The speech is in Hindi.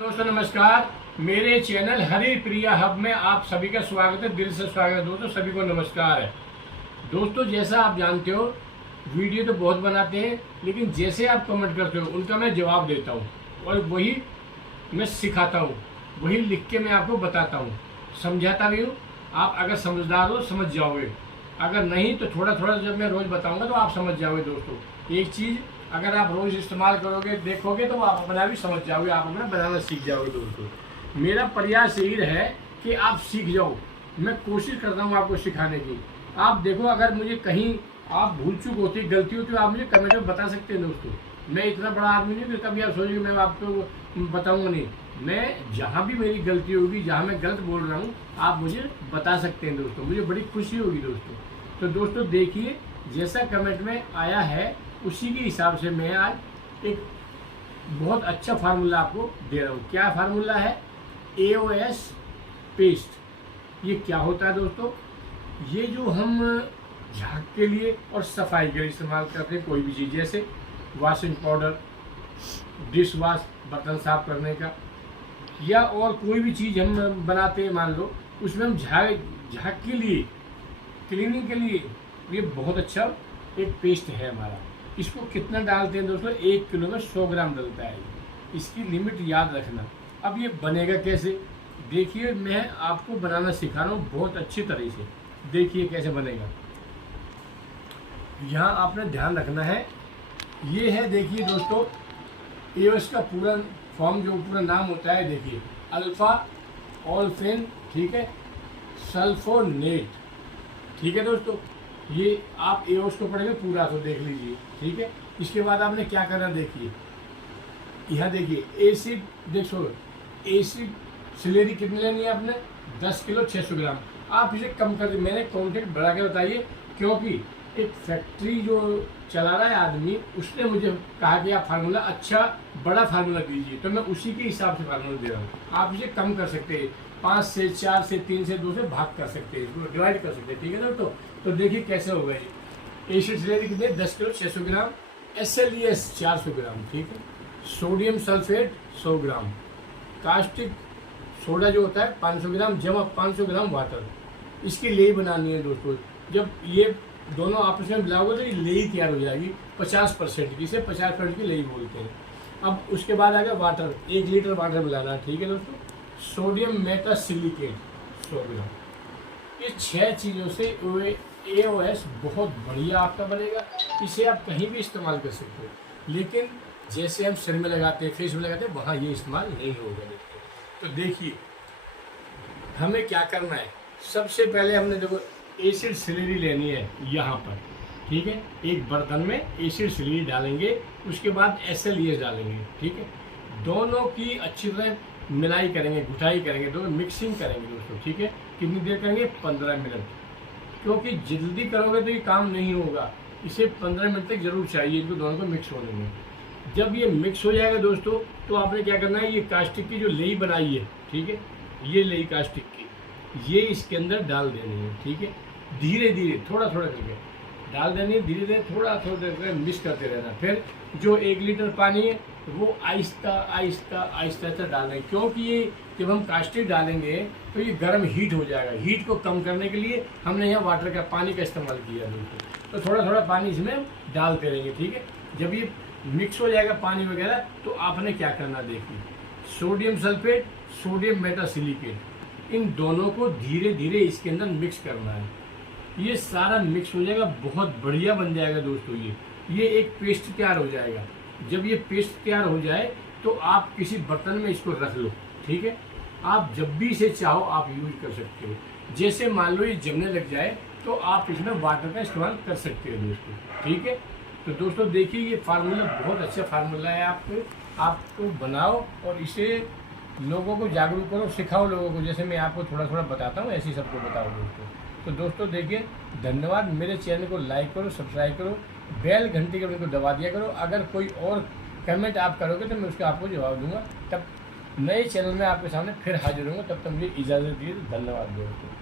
दोस्तों नमस्कार। मेरे चैनल हरि प्रिया हब में आप सभी का स्वागत है, दिल से स्वागत है। दोस्तों सभी को नमस्कार है। दोस्तों जैसा आप जानते हो, वीडियो तो बहुत बनाते हैं, लेकिन जैसे आप कमेंट करते हो उनका मैं जवाब देता हूँ और वही मैं सिखाता हूँ, वही लिख के मैं आपको बताता हूँ, समझाता भी हूँ। आप अगर समझदार हो समझ जाओगे, अगर नहीं तो थोड़ा थोड़ा जब मैं रोज़ बताऊँगा तो आप समझ जाओगे। दोस्तों एक चीज़ अगर आप रोज़ इस्तेमाल करोगे, देखोगे, तो आप अपना भी समझ जाओगे, आप अपना बनाना सीख जाओगे। दोस्तों मेरा प्रयास यही है कि आप सीख जाओ। मैं कोशिश करता हूँ आपको सिखाने की। आप देखो, अगर मुझे कहीं आप भूल चूक होती, गलती होती, आप मुझे कमेंट में बता सकते हैं। दोस्तों मैं इतना बड़ा आदमी नहीं कि कभी आप सोचिए मैं आपको बताऊँगा नहीं। मैं जहाँ भी मेरी गलती होगी, जहाँ मैं गलत बोल रहा हूँ, आप मुझे बता सकते हैं। दोस्तों मुझे बड़ी खुशी होगी। दोस्तों तो दोस्तों देखिए, जैसा कमेंट में आया है उसी के हिसाब से मैं आज एक बहुत अच्छा फार्मूला आपको दे रहा हूँ। क्या फार्मूला है? AOS paste. ये क्या होता है दोस्तों? ये जो हम झाग के लिए और सफाई के लिए इस्तेमाल करते हैं, कोई भी चीज़, जैसे वॉशिंग पाउडर, डिश वॉश, बर्तन साफ करने का, या और कोई भी चीज़ हम बनाते हैं, मान लो उसमें हम झाग के लिए, क्लीनिंग के लिए ये बहुत अच्छा एक पेस्ट है हमारा। इसको कितना डालते हैं दोस्तों? 1 किलो में 100 ग्राम डलता है। इसकी लिमिट याद रखना। अब ये बनेगा कैसे? देखिए, मैं आपको बनाना सिखा रहा हूँ बहुत अच्छी तरह से। देखिए कैसे बनेगा। यहाँ आपने ध्यान रखना है, ये है, देखिए दोस्तों, AOS का पूरा फॉर्म, जो पूरा नाम होता है, देखिए, अल्फा ओल्फेन, ठीक है, सल्फोनेट, ठीक है दोस्तों। ये आप AOS को पढ़ेंगे पूरा तो देख लीजिए, ठीक है। इसके बाद आपने क्या करना, देखिए यहाँ देखिए, एसिड, देखो एसिड सिलेरी कितनी लेनी है आपने? 10 किलो 600 ग्राम। आप इसे कम कर, मैंने क्वांटिटी बढ़ा के बताइए, क्योंकि एक फैक्ट्री जो चला रहा है आदमी, उसने मुझे कहा कि आप फार्मूला अच्छा बड़ा फार्मूला दीजिए, तो मैं उसी के हिसाब से फार्मूला दे रहा हूँ। आप इसे कम कर सकते हैं, 5 से 4 से 3 से 2 से भाग कर सकते हैं, इसको डिवाइड कर सकते हैं, ठीक है दोस्तों। तो देखिए कैसे होगा ये। एसिड सिलेरी कितने? 10 किलो 600 ग्राम। SLES 400 ग्राम, ठीक है। सोडियम सल्फेट 100 ग्राम। कास्टिक सोडा जो होता है 500 ग्राम, जमा 500 ग्राम वाटर। इसकी लेई बनानी है दोस्तों। जब ये दोनों आपस में मिलाओगे तो ये लेई तैयार हो जाएगी 50% की, इसे 50% की लेई बोलते हैं। अब उसके बाद आ गया वाटर, 1 लीटर वाटर मिलाना है, ठीक है दोस्तों। सोडियम मेटासिलिकेट 100 ग्राम। ये 6 चीज़ों से AOS बहुत बढ़िया आपका बनेगा। इसे आप कहीं भी इस्तेमाल कर सकते हो, लेकिन जैसे हम सिर में लगाते हैं, फेस में लगाते हैं, वहाँ ये इस्तेमाल नहीं होगा। तो देखिए हमें क्या करना है। सबसे पहले हमने देखो एसिड सिलेरी लेनी है यहाँ पर, ठीक है। एक बर्तन में एसिड सिलेरी डालेंगे, उसके बाद SLES डालेंगे, ठीक है। दोनों की अच्छी तरह मिलाई करेंगे, घुटाई करेंगे, दोनों मिक्सिंग करेंगे दोस्तों, ठीक है। कितनी देर करेंगे? 15 मिनट, क्योंकि जल्दी करोगे तो ये काम नहीं होगा। इसे 15 मिनट तक जरूर चाहिए इनको दोनों को मिक्स होने में। जब ये मिक्स हो जाएगा दोस्तों, तो आपने क्या करना है, ये कास्टिक की जो लेई बनाई है, ठीक है, ये लेई कास्टिक की, ये इसके अंदर डाल देनी है, ठीक है। धीरे धीरे थोड़ा थोड़ा करके डाल देनी है, धीरे धीरे थोड़ा थोड़ा करके मिक्स करते रहना। फिर जो 1 लीटर पानी है वो आहिस्ता आहिस्ता आहिस्ता आहिस्ता डालें, क्योंकि ये जब हम कास्टिक डालेंगे तो ये गर्म हीट हो जाएगा। हीट को कम करने के लिए हमने यहाँ वाटर का, पानी का इस्तेमाल किया दोस्तों। तो थोड़ा थोड़ा पानी इसमें डालते रहेंगे, ठीक है। जब ये मिक्स हो जाएगा पानी वगैरह, तो आपने क्या करना, देखिए, सोडियम सल्फेट, सोडियम मेटासिलिकेट, इन दोनों को धीरे धीरे इसके अंदर मिक्स करना है। ये सारा मिक्स हो जाएगा, बहुत बढ़िया बन जाएगा दोस्तों। ये एक पेस्ट तैयार हो जाएगा। जब ये पेस्ट तैयार हो जाए तो आप किसी बर्तन में इसको रख लो, ठीक है। आप जब भी इसे चाहो आप यूज कर सकते हो। जैसे मान लो ये जमने लग जाए तो आप इसमें वाटर का इस्तेमाल कर सकते हो दोस्तों, ठीक है। तो दोस्तों देखिए, ये फार्मूला बहुत अच्छा फार्मूला है। आपको बनाओ और इसे लोगों को जागरूक करो, सिखाओ लोगों को। जैसे मैं आपको थोड़ा थोड़ा बताता हूँ, ऐसे ही सबको बताओ दोस्तों। तो दोस्तों देखिए, धन्यवाद। मेरे चैनल को लाइक करो, सब्सक्राइब करो, बेल घंटी के बटन को दबा दिया करो। अगर कोई और कमेंट आप करोगे तो मैं उसका आपको जवाब दूंगा। तब नए चैनल में आपके सामने फिर हाजिर होंगे। तब तक मुझे इजाज़त दीजिए। धन्यवाद दोस्तों।